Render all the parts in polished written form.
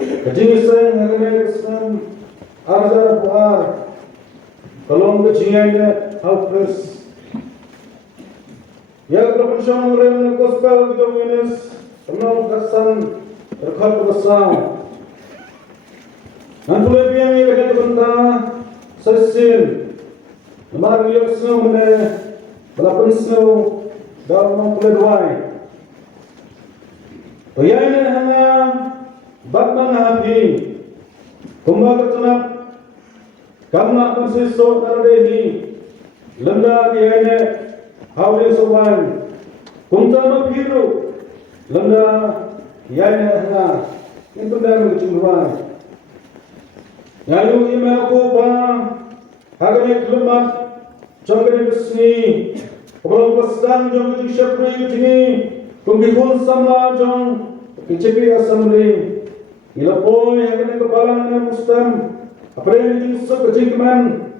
Kajingisang hagane Islam arjar puar kalong kajingayne helpless ya proportion rem gospel jominis kenal kasan rekhat besar nanti biang ini kata benda sesin namar liok snow mene balapan snow dalam peledwai to ya ini hanya batman happy kumba ketunap kamna konsisto naradehi lenda diane hawle sowan kumtama phiru lenda diane hanga intundam chungwan yalu ima ko ba hagane klumat chogane bisni kolong pasdan jong ju shapri tini kumbikun samla jong kichepi assembly ilapoy hagane kepalang na mustam apre ni sok kejingman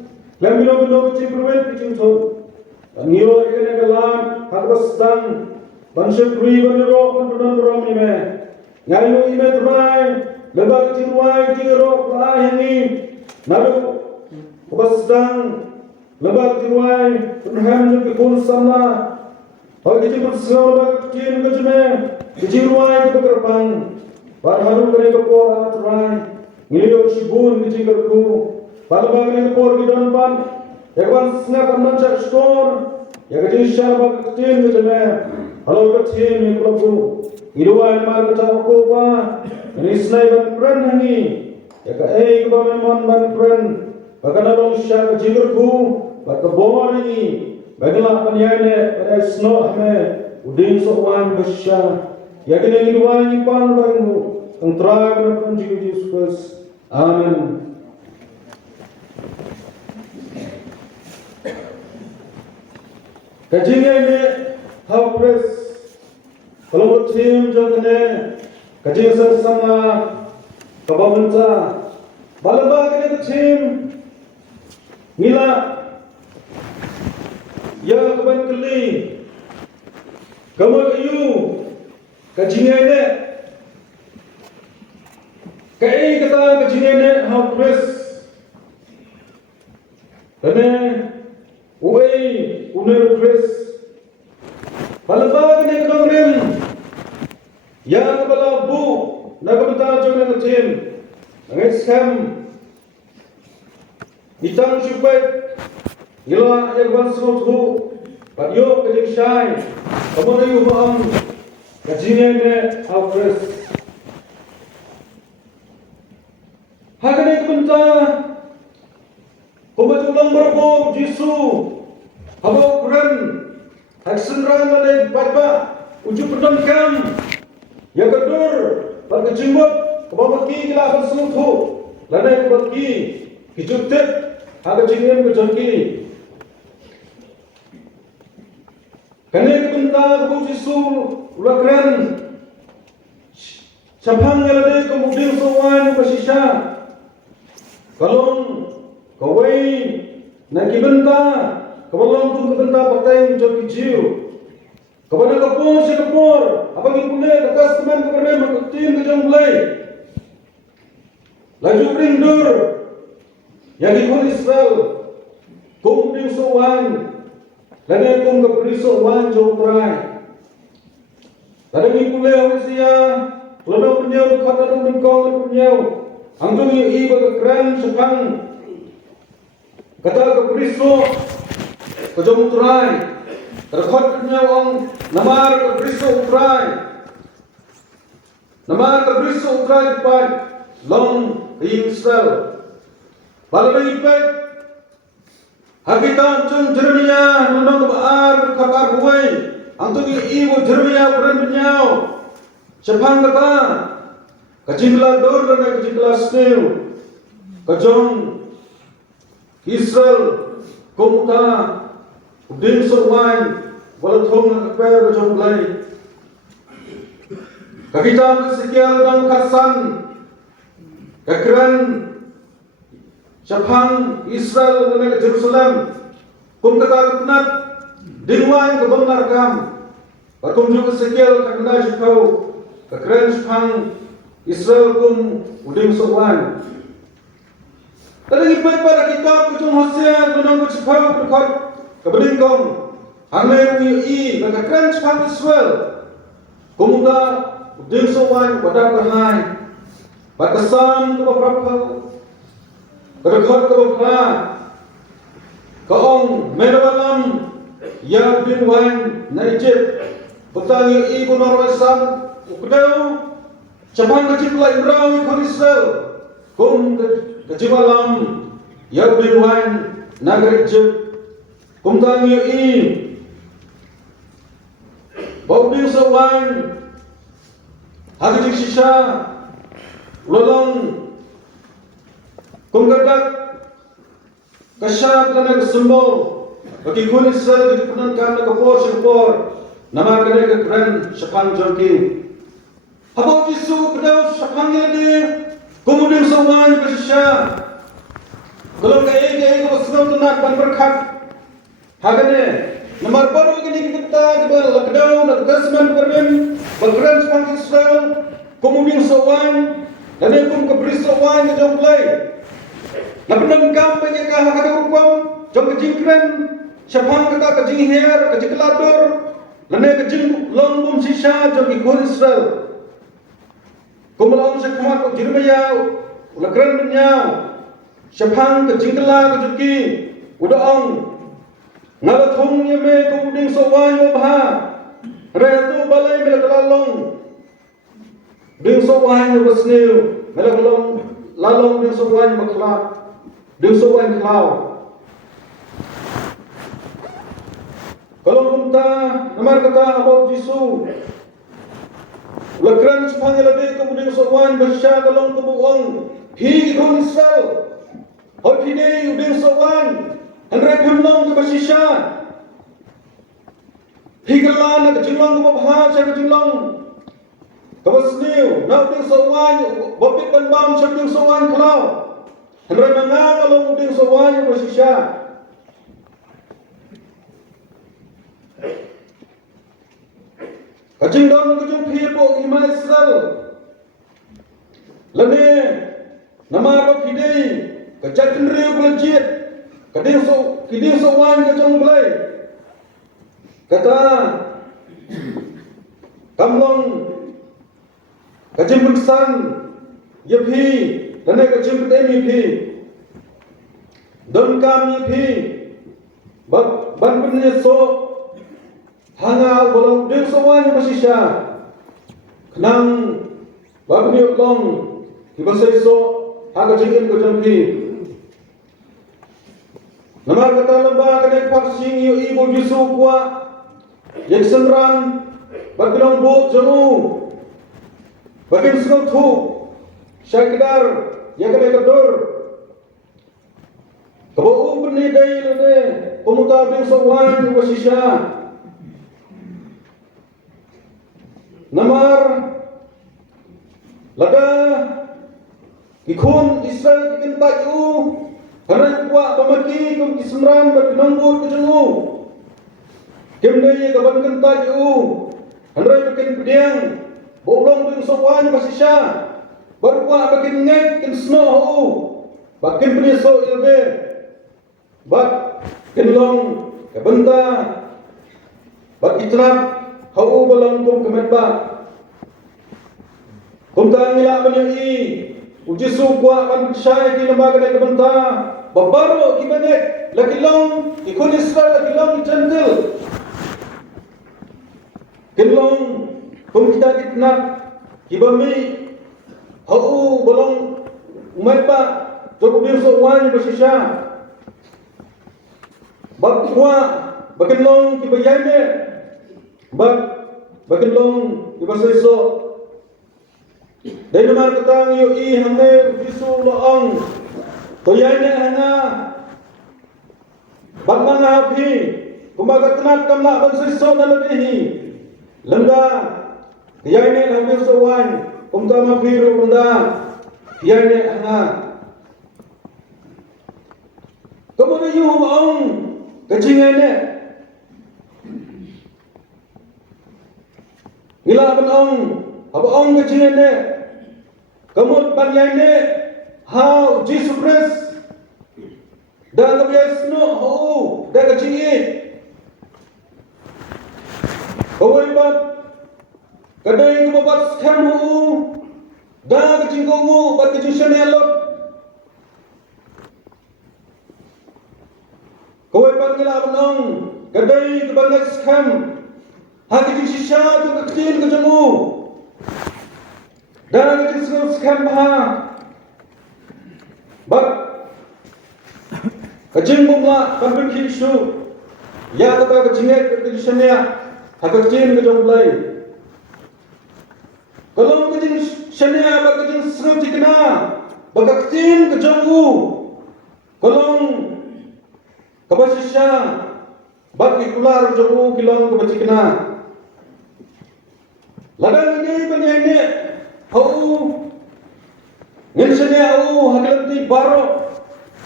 lamilo bilo kejingpruet kejingthot ngiyo hagane galan hagwastan banshepri baniro banron ni me ngayu ime trai lebak jirwai jiro lahini nalu ubasdang lebak jirwai tunham nyukikun sama bagi jibur sengau lebak kecil kejime jirwai kekerpang barharu kene kepor atrai ngiliyo shibun kejigerku balbag kene kepor gidonpan yakwan sengap anmanca stor yakajin syarbak kecil kejime halo kecil nyukulabu Iruan marga ukoba nisnai ban pran hangi yaka ei ba memon ban pran bagana long sha jigerku bakabori bagala panyane pada sno ame udin sowan besya yakene iruan ipan bangu antra ban Yesus amen. Kajingene how press kalau tim jangane kajing sama kabamenta balaba kene tim nila ya kaban keli kamal yu kajingene kai kata kajingene how press kene uei uner press balaba kene kongrim ya kepala bu nagabata jong tim ngesam ditang supet ila erban snotu padyo kejishai kamono yu maam kajine afres hagane kunta kumatulang berbo jisu habo kuran haksenran nale padba uju pedon kam ya kedur pada jimbot kebabaki kila bersutu lanai kebabaki kijutip aga jingin kejonki kene kebenta kebujisu ulakran syabhang yalade kemudin sowan basisya kalong kawai nak kebenta kebalong tu kebenta pakai joki jiu kepada kapur si kapur apa gipune kakas teman kepada makutin kejong belai laju rindur yang ikut Israel kum ding sowan lagi kum kepri sowan jauh perai lagi gipune awisia lada penyau kata dong kau penyau angtung i bagakran sepang kata kepri so kejong perai terkhot penyawang namar ke Kristo utrai depan long Israel balai ipet hakitan cung Jeremia nunong baar kabar huai antung ibu Jeremia peran penyaw sepang kata kajingla dor dan kajingla snew kajong Israel kumta udin surwan walaupun per kejong belai kakitam sekian dan kasan kekeren syabhang Israel dan Jerusalem kum kata kenat dingwan kebenar kam bakum juga sekian kakna syabhau kekeren syabhang Israel kum uding sowan. Tadi ipat para kitab kujung Hosea gunung kucipau berkat keberingkong. Hangai i berkakran sepang Israel. Kumuka uding sowan pada berhai. Berkesan ke beberapa. Berkat ke beberapa. Kaong menawalam ya binwan na Egypt. Butangi i gunung Rasan ukdau. Cabang kecil Ibrani kon Israel. Kum kejimalam ya binwan negeri Egypt. Kum tangi i bau bin sawan hagi sisa lolong kum gadak kasyap kana simbol bagi kon Israel dipenangkan ke por nama kana ke keren sepan jongki. Habang Yesus pedau sapangnya dia, kemudian sawan bersya. Kalau kaya kalau senang tunat ban berkat, hagane. Nomor baru ini kita jebal lakdau nak gasman berdem, berkeran sepang Israel, kemudian sawan, dan hukum keberi sawan ke jomplay. Lapnam kam banyak kah hagane hukum, jom kejingkran, sapang kata kejingher, kejingkeladur, lane kejing longbum sisa jom ikut Israel. Kumulang sa kumat ko Jeremia ulakran niya syapang ke jingkala ke juki udaang ngalathong niya me kumuding sawan yo baha retu balay milakalalong ding sawan yo basniw milakalalong lalong ding sawan bakla ding sawan klaw kalau punta namar kata about Yesus Lakran sepang lade kemudian sawan bersya kalong kebuang hi ikon Israel. Hoi pide uding sawan henry pimlong ke bersisya. Hi kalan ke jinglong ke babha sa ke jinglong. Kabasniu na uding sawan bapik dan bam sa uding sawan kalau. Henry mangang kalong uding sawan ke bersisya. Kajing don kajing pipo hima Israel. Lane nama ko pidei kajakin riu belajit. Kiding so wan kajong belai. Kata kamlong kajing bersan yepi lane kajing pedemi pi. Don kam yepi ban benye so hanga bolong ding sawan masisya kenang bagni long ibasai so haga jingin ko jampi namar kata lamba kane parsing yo ibu Yesu kwa yang senran baglong bo jamu bagin sengau thu syakidar ya kane kadur kabo ubni dai lode pemuta ding sawan masisya Namar lada ikun Israel ikin tayu karena kuat pemaki kum kismran berpenanggur kejengu kemdei kaban kan tayu karena bikin pedang bolong dengan sawan masisya berkuat bikin ngek kin snow bakin penyeso ilbe bak kenlong kebenta bak itnap hau bolong kum kemetba kum tangila menyai uji suku akan percaya di lembaga dan kebenta babaru kibanek lagi long ikut Israel lagi long gentle kenlong kum kita kitna kibami hau bolong umetba joko birso wani bersisya bakwa bakenlong kibayane bakin long ibasa iso dahil naman katang iyo hanay bisu loong toyane hana bat mga hapi kumagat kanat kamla bansa iso na labihi landa kayane hampir sawan kumta mapiru kunda kayane hana kemudian yung maong kacingane Ila abang ong kecilnya Kamut banyane how Jesus Christ dan kebiasaan dan kecingit kawai bat kadai kebabat scam dan kecing kau bat kecing shenelot kawai bat ngila benong kadai kebabat scam ha kecing shisha tu kecing kejengu dan kecing scam bat kecing bunga kampung kisu ya kata kecingnya kecingnya agak kecing kejong belai kalau kecing shania bat kecing serap dikena bagak kecing kejong kalau kabasisya bat ikular kejong kilong kabacikena ladang ini penyanyi ngin shania hakalanti baro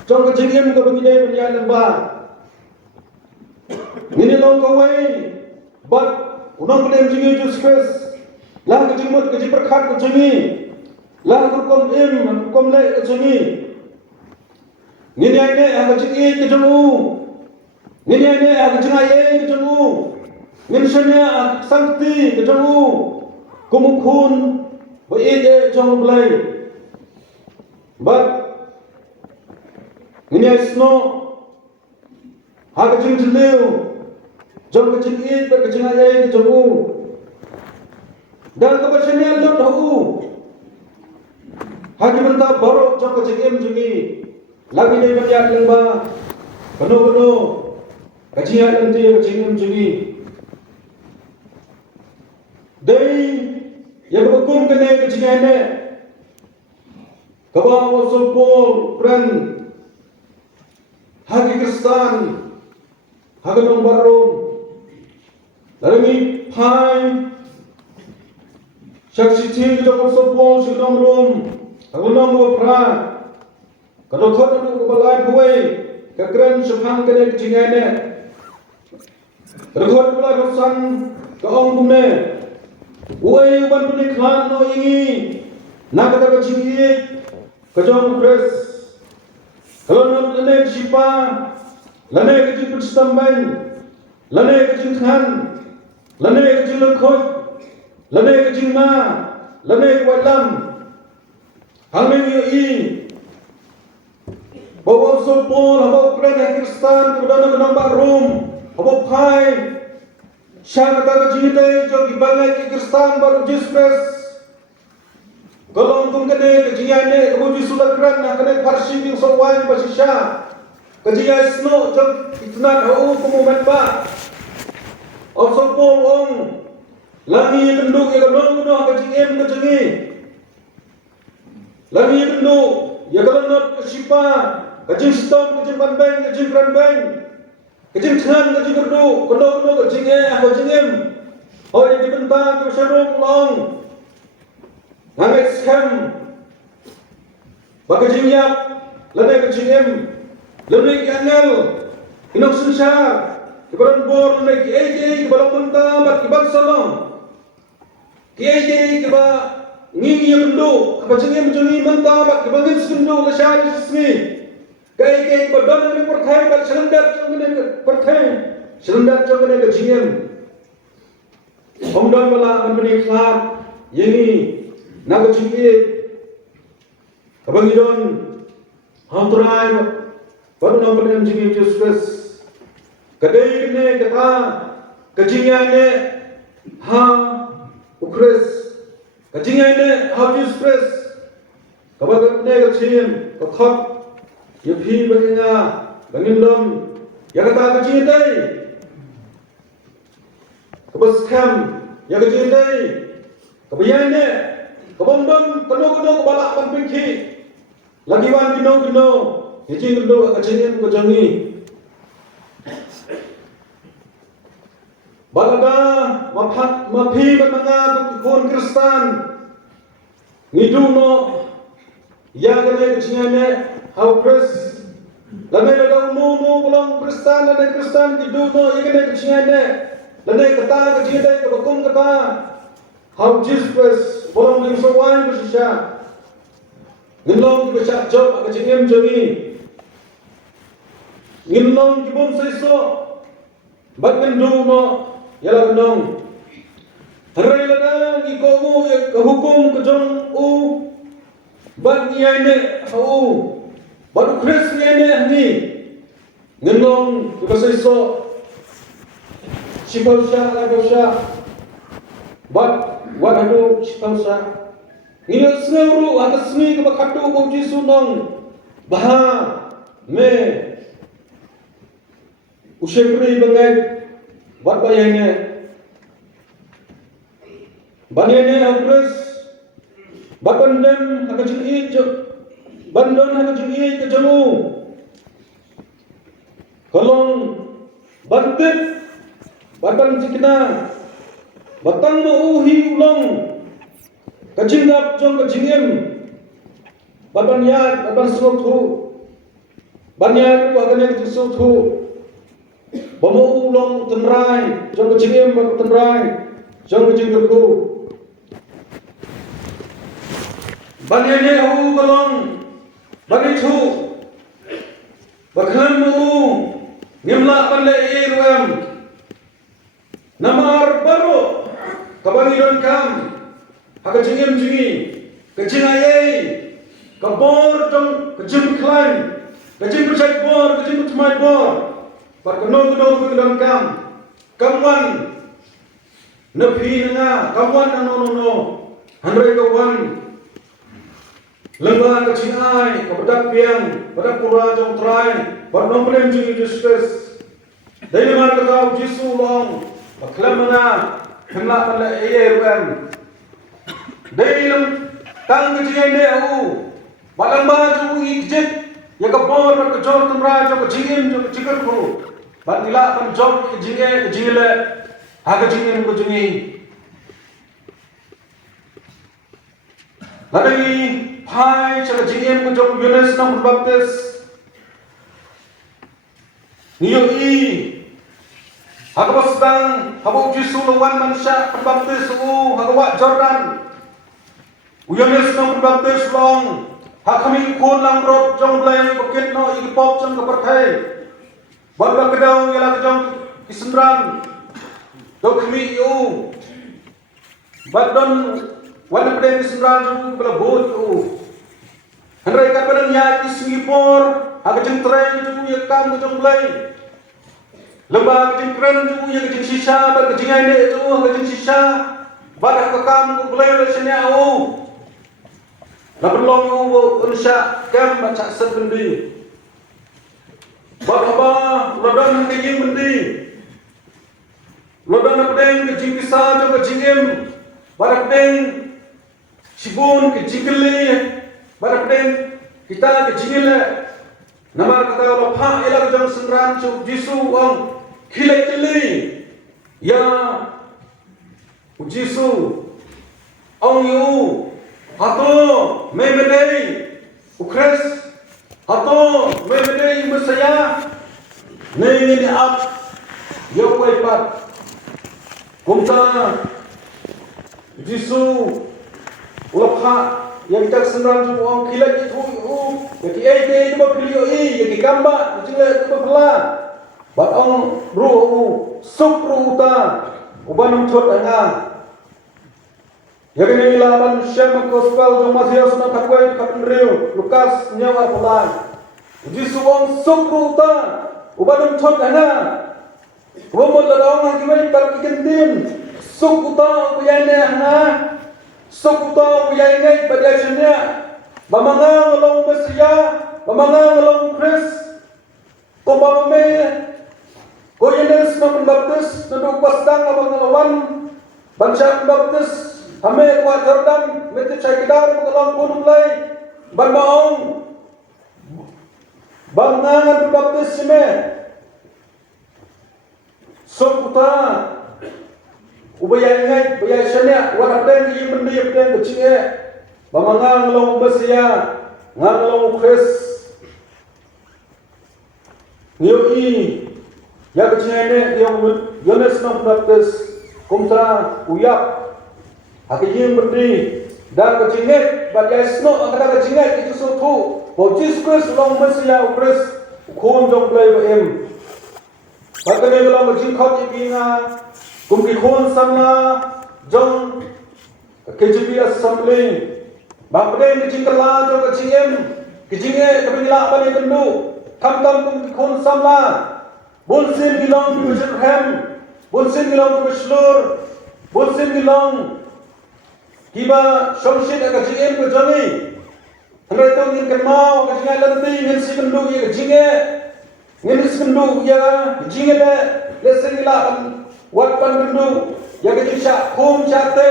Jom kecingin ke begini penyanyi lembah. Ngini long kawai, bat unang kena menjadi Jesus Christ. Lah kecingmut kecing perkat kecingi, lah hukum hukum le kecingi. Ngini ane kecingi kecingu, ngini ane kecing aye kecingu, ngini sana sakti kecingu, kumukun, baik jong belai, bat ini esno, hak kecing jeliu, jom kecing it, kecing ayai kejamu, dan kebersihannya lut tahu, hak mentah baru jom kecing jungi, lagi dia banyak lembah, penuh kecing nanti kecing jungi, dari yang berhukum kena kecing ini, kawan wasopol friend. Hagi Kristan, hagi nombarum, lalu pai, saksi tim kita bersopong si nomrum, hagi nomor pra, kalau kau nak kebalai buai, kekeren sepang kena kecingane, kalau kau kebalai bersan, kau kumne, buai uban punik klan no ingi, nak kata kecingi, kejong kres. Kalau nak lene siapa, lene kecil perstambain, lene kecil khan, lene kecil lekot, lene kecil ma, lene kualam, hame yui, bawa sopol, bawa peran Kristan, kemudian menambah room, bawa pai, syang kata kecil itu, jadi bangai Kristan baru Jesus. Kalau engkau kena kejiannya, kau sudah keren, kena parsi yang sewan pasisya, kejian snow, jom itnat hau kemudian ba, osopol ong, lagi penduk yang kenal kejian kejengi, lagi penduk yang kenal kesipa, kejing stom, kejing panbeng, kejing panbeng, kejing tengan, kejing berduk, kenal kejingem, oh yang dibentang kebesaran long. Ngambil scam, bagi jingyap, lebih kecingem, lebih kanel, inok susah, kibaran bor, lebih kiai kibaran mentah, bat kibal salong, kiai kiba ngingi bendo, kebacingem jungi mentah, bat kibal ngis bendo, lesyari sismi, kiai kibaran lebih perthai, bat selendar jungi perthai, selendar jungi kecingem, omdan bala memberi kelab, yengi. Nak cingit, abang idon, hanturai, baru nampak yang cingit Jesus, kadai kene kata, kecingane, ha, ukres, kecingane, ha Jesus, kabar kene kecing, kakak, yapi berkenya, bangin dom, ya kata kecingit day, kabar scam, ya kecingit day, kabayane. Kebondon penuh balak panpingki, lagi wan gino, hiji gino kecingin kejangi. Balada mapi bermanga tukun Kristan, ngiduno, ya kene kecingane, how Chris, lane lada umu pulang Kristan, lane Kristan ngiduno, ya kene kecingane, lane kata kecingane kebakum kata, how Jesus pulang dengan sewan bersisa, Nginlong ki bachak job aga jingem jogi. Nginlong ki bom saiso. Bat ngendu no yala gnong. Harai ladang ki komu ke hukum ke jong u. Bat ngiane hau. Bat ukres ngiane hani. Nginlong ki basaiso. Sipal sya lagaw sya. Bat wat hadu sipal sya. Ini seru atas seni kebakadu bau Jisu nong bah me usyekri bengai bat bayane banene hapres bat bandem hakajing i bandon hakajing i ke jamu kolong bantet batan cikna batang mau uhi ulong kajingap jong kajingem baban yat baban sutu banyak wagane sutu bamu ulong tenrai jong kajingem babu tenrai jong kajingku banene hu golong bani thu bakhan mu nimla panle irwam namar baru kabangiron kam hakajingem jingi kajingayai kabor tong kajing klaim kajing percaya bor kajing utmai bor barkono kedan kam kamwan nepi nga kamwan anono handrai kawan lembah kajingai kapadak piang padak pura jong trai barnom prem jingi justes dari mana kau Jisu long baklam nga hendak pada ayam dalam tang kejadian dia balang baju ikjet ya kebor ke jor temra jo kejingin jo keciker ko batila kan job kejile ha kejingin ko jungi lagi pai cha kejingin ko jo Yohanes nang baptis niyo i Hakabasdang habuk Jisu lawan manusia berbaptis hakawa Jordan Yohanes nang berbaptis long hakami kun lang rot jong blay bakit no igipop jong kapartay bagla kedaw yala jong kisendran do kami yu badon wana pedeng kisendran jong belabut handrai ka pedang ya ismipor hakajeng tray jong yakam jong blay lembah kecing keren tu yang kecing sisa bar kecing ane tu kecing sisa bar kakam ku boleh lesnya au la perlong u unsha kam baca sebendi bar apa lodon kecing bendi lodon pedeng kecing sisa tu kecing em bar pedeng sibun kecing keli bar pedeng kita kecing le nama kata lo pha ela jong sendran chu Jisu ong khilai chili ya Jisu ong yu hato memedei ukres hato memedei Mesaya nei ni ap yo wai pat kumta Jisu ulapha yang tak sendran tu ong khilai itu yaki ke itu pilio yaki kamba jile itu pelan bat ong ru sup ru ta uban thot anga yaki ni laban syam gospel jong Matius na takwai kapendriu Lukas nyawa pelan Jisu ong sup ru ta uban thot anga romot la ong ngi par kikendim sup ta uyane anga sup ta uyane padasnya Bamangang along Mesia, bamangang along Chris, Kobame, Yohanes nang baptis, nanduk pasdang abang lawan, bansa baptis, hame wa Jordan, mete cakidar mengalong kunung lay, banmaong, bangangan baptis sime, sokuta, ubayai bayai shania, warapden yi mendi yapden kucinge. Bamangang long Mesia, ngang long Chris, nioi, ya kecine yang Yohanes nang baptis, kumtra uyap, hakiyim berdi, dan kecine but yes no kada ka jingai itu so thu bo Jesus Christ long Messiah Christ khôn jong play ba em ba ka ne long ka jing khot i nga kum ki khôn samna jong KJP assembly ba pren ki jing kala jong ka jing em ki jing e ka bingla ba ne kan lu tham tam kum ki khôn samna bun sin ki long ki Bethlehem bun sin ki long ki Slur bun sin ki long kiba somshit ka jing em ko jani Andai tu ngin kan mau ka jingai lanti ngin si kan lu ye jinge ngin si kan lu ya jinge le sing la kan wat pan kan lu ya ka jisha khom chate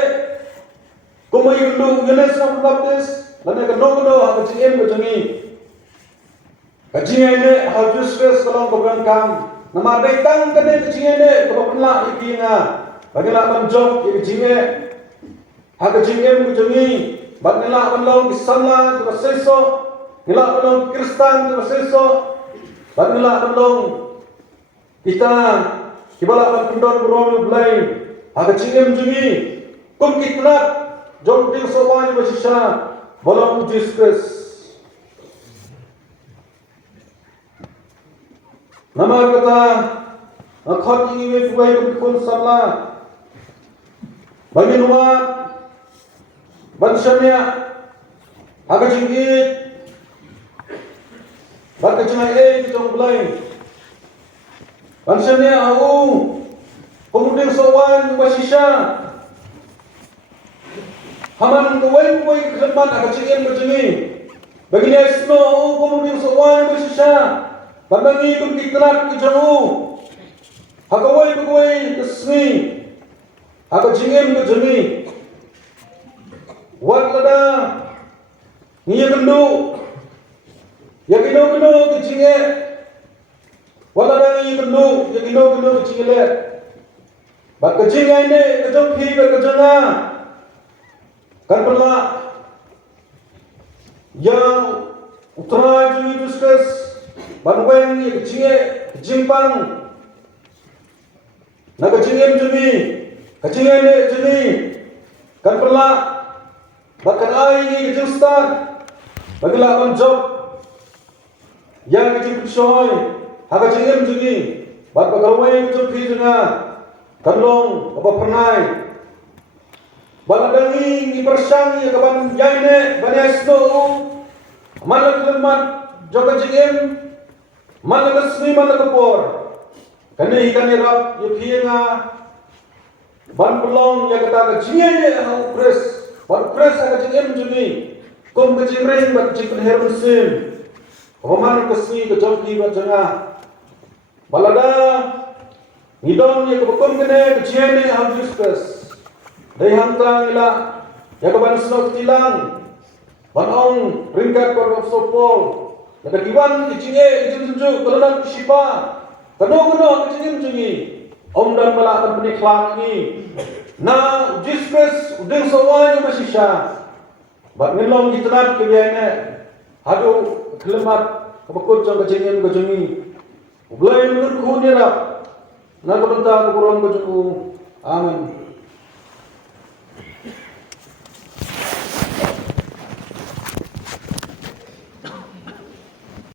kumai kan lu Yohanes Baptis lana ka no ha ka jingem ko jangi ka jingai le ha jusres kalong ko brang kam nama dai tang ka ne ka jingai le ko panla ikinga bagila kan job ye jinge ha ka jingem ko jangi Bat nila balong Islam tu baseso, nila balong Kristen tu baseso, bat nila balong kita kibala ban pindon berom belai, aga cingem jungi, kum kitnat jom ting sowan basisha, balong Jesus Christ. Nama kata akhot ini wefuai kum sabla, bagi nuat Bansanya aga jingit baka jingai kitong belai bansanya au pemudeng sowan basisha haman kuwai kelemban aga jingin berjini bagi dia isno au pemudeng sowan basisha bandangi kum kitrat kijamu hagawai kuwai kesni aga jingin berjini Wat lada niya kendu ya kino ke jinge wala da niya kendu ya kino ke jinge le ba ke jinge ne ke jong phi ke janga kan perla yang utara ju diskus ban wen ya jinge jimpang na ke jinge ne jini kan perla Bahkan ini kejustan bagilah on job yang kejut soy haga jingem jungi bat bagalwai kejut pi junga kanlong apa pernai baladangi ni persang ya kaban yaine banesno malak lemat joga jingem malak sni malak por kane ikane rap ye phienga ban pelong ya kata jingene hau press Wat pres aga jingem juni kom ke jingrein bat jikun herun sim roman kesni ke jongki bat janga balada ngidon ye ke kom kene ke jene hal justus dai hangtang ila ya ke ban snok tilang ban ong ringkat kor of sopol ya ke diwan ke jinge junju kolonan sipa kano ke jingem juni om dan melakukan peniklan ini na Jesus udeng sawan masisha bat ngelong ditnat ke biane hadu kelemat kebekut jong kejengem kejengi ublai nur ku nira na kebenta ke buron kejuku amin